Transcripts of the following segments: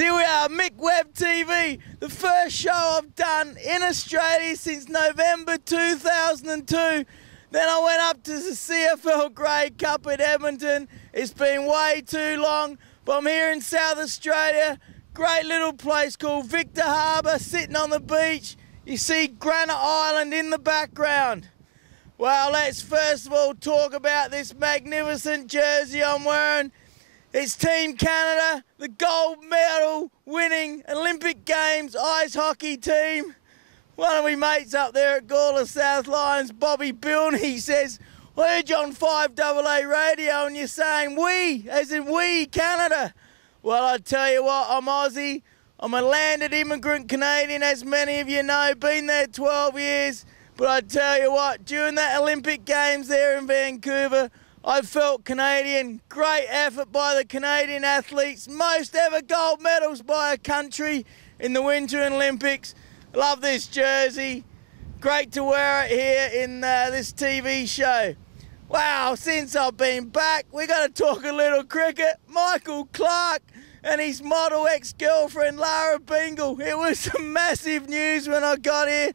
So here we are, Myk Web TV, the first show I've done in Australia since November 2002. Then I went up to the SANFL Grade Cup at Edmonton. It's been way too long, but I'm here in South Australia. Great little place called Victor Harbour, sitting on the beach. You see Granite Island in the background. Well, let's first of all talk about this magnificent jersey I'm wearing. It's Team Canada, the gold medal winning Olympic Games ice hockey team. One of my mates up there at Gawler South Lions, Bobby Bilney, says, I heard you on 5AA radio and you're saying we, as in we, Canada. Well, I tell you what, I'm Aussie. I'm a landed immigrant Canadian, as many of you know, been there 12 years. But I tell you what, during that Olympic Games there in Vancouver, I felt Canadian. Great effort by the Canadian athletes. Most ever gold medals by a country in the Winter Olympics. Love this jersey. Great to wear it here in this TV show. Wow, since I've been back, we got to talk a little cricket. Michael Clarke and his model ex-girlfriend Lara Bingle. It was some massive news when I got here,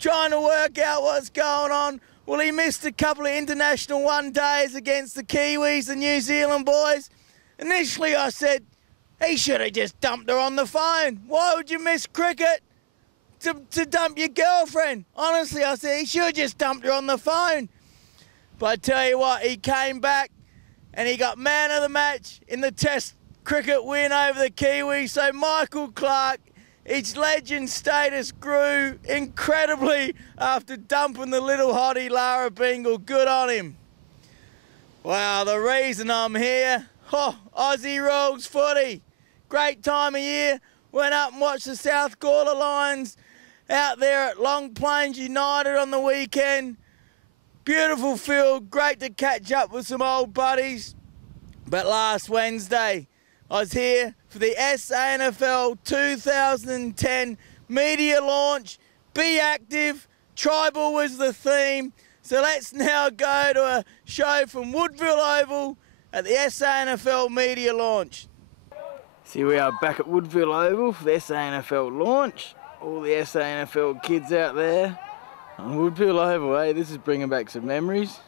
trying to work out what's going on. Well, he missed a couple of international one-days against the Kiwis, the New Zealand boys. Initially, I said, he should have just dumped her on the phone. Why would you miss cricket to dump your girlfriend? Honestly, I said, he should have just dumped her on the phone. But I tell you what, he came back and he got man of the match in the Test cricket win over the Kiwis. So Michael Clarke, its legend status grew incredibly after dumping the little hottie Lara Bingle. Good on him. Wow, the reason I'm here, Aussie rules footy. Great time of year. Went up and watched the South Gawler Lions out there at Long Plains United on the weekend. Beautiful field, great to catch up with some old buddies. But last Wednesday, I was here for the SANFL 2010 media launch. Be active, tribal was the theme. So let's now go to a show from Woodville Oval at the SANFL media launch. So here we are back at Woodville Oval for the SANFL launch. All the SANFL kids out there on Woodville Oval, eh? This is bringing back some memories.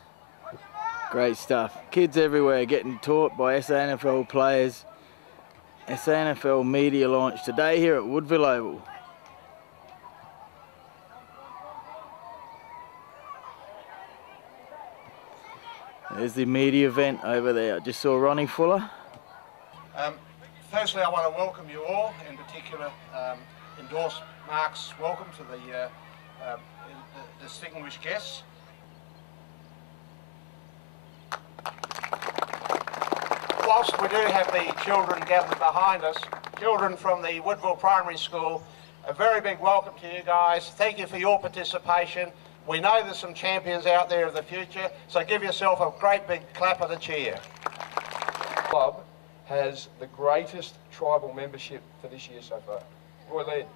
Great stuff. Kids everywhere getting taught by SANFL players. SANFL media launch today here at Woodville Oval. There's the media event over there. I just saw Ronnie Fuller. Firstly, I want to welcome you all, in particular endorse Mark's welcome to the distinguished guests. Whilst we do have the children gathered behind us, children from the Woodville Primary School, a very big welcome to you guys. Thank you for your participation. We know there's some champions out there of the future, so give yourself a great big clap of the cheer. The club has the greatest tribal membership for this year so far. Roy Laird.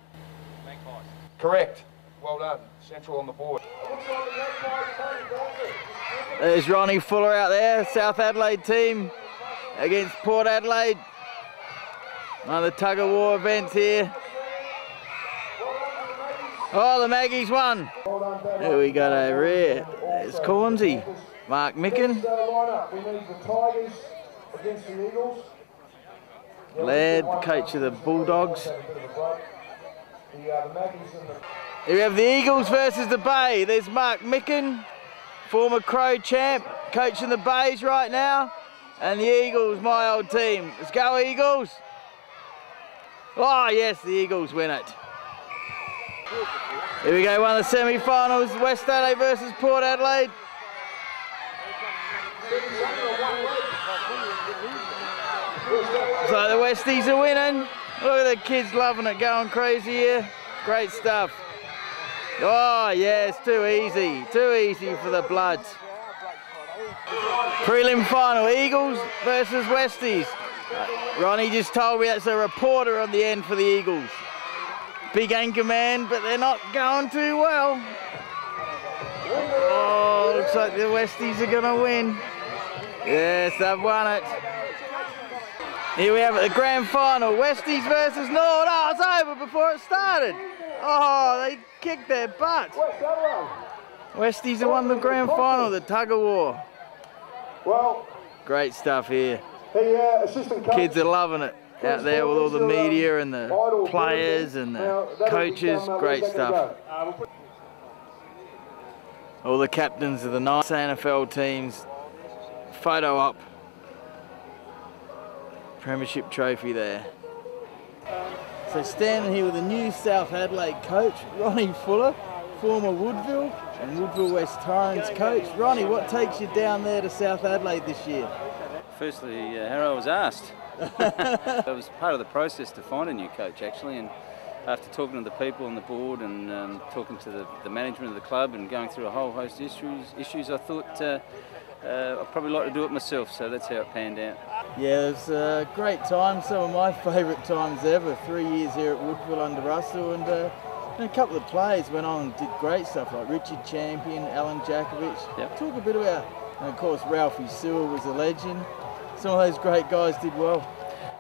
Myk Aussie. Correct. Well done. Central on the board. There's Ronnie Fuller out there, South Adelaide team against Port Adelaide. One of the tug of war events here. Oh, the Maggies won. Who we got over here? There's Cornsey, Mark Micken. Laird, the coach of the Bulldogs. Here we have the Eagles versus the Bay. There's Mark Micken, former Crow champ, coaching the Bays right now. And the Eagles, my old team. Let's go Eagles. Oh yes, the Eagles win it. Here we go, one of the semi-finals, West Adelaide versus Port Adelaide. So the Westies are winning. Look at the kids loving it, going crazy here. Great stuff. Oh yes, too easy for the Bloods. Prelim final, Eagles versus Westies. Ronnie just told me that's a reporter on the end for the Eagles. Big anchor man, but they're not going too well. Oh, looks like the Westies are going to win. Yes, they've won it. Here we have it, the grand final, Westies versus North. Oh, it's over before it started. Oh, they kicked their butts. Westies have won the grand final, the tug of war. Well, great stuff here. the assistant coach, Kids are loving it out there with all the media and the players and the coaches. Great stuff. All the captains of the 9 SANFL teams. Photo op. Premiership trophy there. So standing here with the new South Adelaide coach, Ronnie Fuller, former Woodville and Woodville West Torrens coach. Ronnie, what takes you down there to South Adelaide this year? Firstly, Harrow was asked. It was part of the process to find a new coach actually, and after talking to the people on the board and talking to the management of the club and going through a whole host of issues, I thought I'd probably like to do it myself, so that's how it panned out. Yeah, it was a great time, some of my favourite times ever. 3 years here at Woodville under Russell, and a couple of players went on and did great stuff like Richard Champion, Alan Jakovic. Yep. Talk a bit about, and of course Ralphie Sewell was a legend. Some of those great guys did well.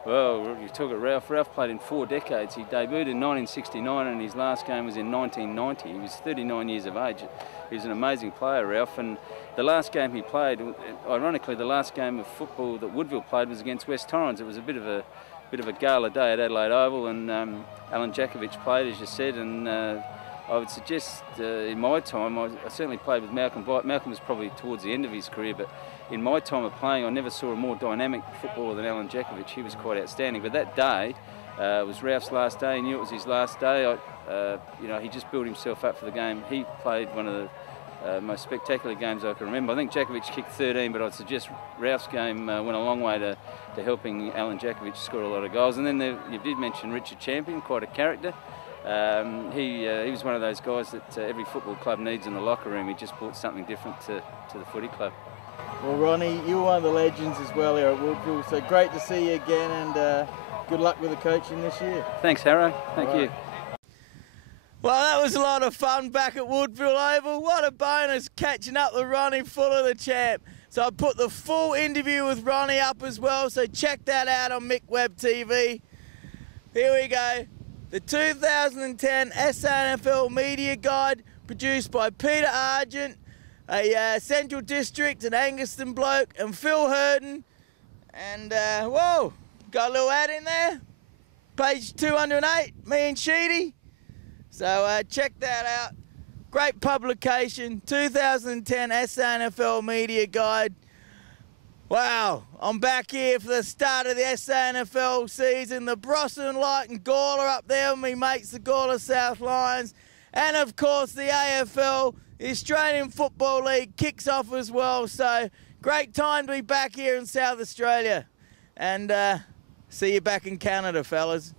Well, you talk at Ralph. Ralph played in 4 decades. He debuted in 1969 and his last game was in 1990. He was 39 years of age. He was an amazing player, Ralph, and the last game he played, ironically, the last game of football that Woodville played was against West Torrens. It was a bit of a gala day at Adelaide Oval, and Alan Jakovic played, as you said, and I would suggest in my time, I certainly played with Malcolm Blight. Malcolm was probably towards the end of his career, but in my time of playing, I never saw a more dynamic footballer than Alan Jakovic. He was quite outstanding. But that day was Ralph's last day. He knew it was his last day. You know, he just built himself up for the game. He played one of the most spectacular games I can remember. I think Jakovic kicked 13, but I'd suggest Ralph's game went a long way to helping Alan Jakovic score a lot of goals. And then you did mention Richard Champion, quite a character. He was one of those guys that every football club needs in the locker room. He just brought something different to the footy club. Well, Ronnie, you were one of the legends as well here at Woodville, so great to see you again, and good luck with the coaching this year. Thanks, Harrow. Thank you. Well, that was a lot of fun back at Woodville Oval. What a bonus catching up with Ronnie Fuller, the champ. So I put the full interview with Ronnie up as well, so check that out on Myk Web TV. Here we go. The 2010 SANFL Media Guide, produced by Peter Argent, a Central District and Anguston bloke, and Phil Hurden. And, whoa, got a little ad in there. Page 208, me and Sheedy. So check that out. Great publication, 2010 SANFL Media Guide. Wow, I'm back here for the start of the SANFL season. The Brosnan Light and Gawler up there with me mates, the Gawler South Lions. And of course the AFL, the Australian Football League, kicks off as well. So great time to be back here in South Australia. And see you back in Canada, fellas.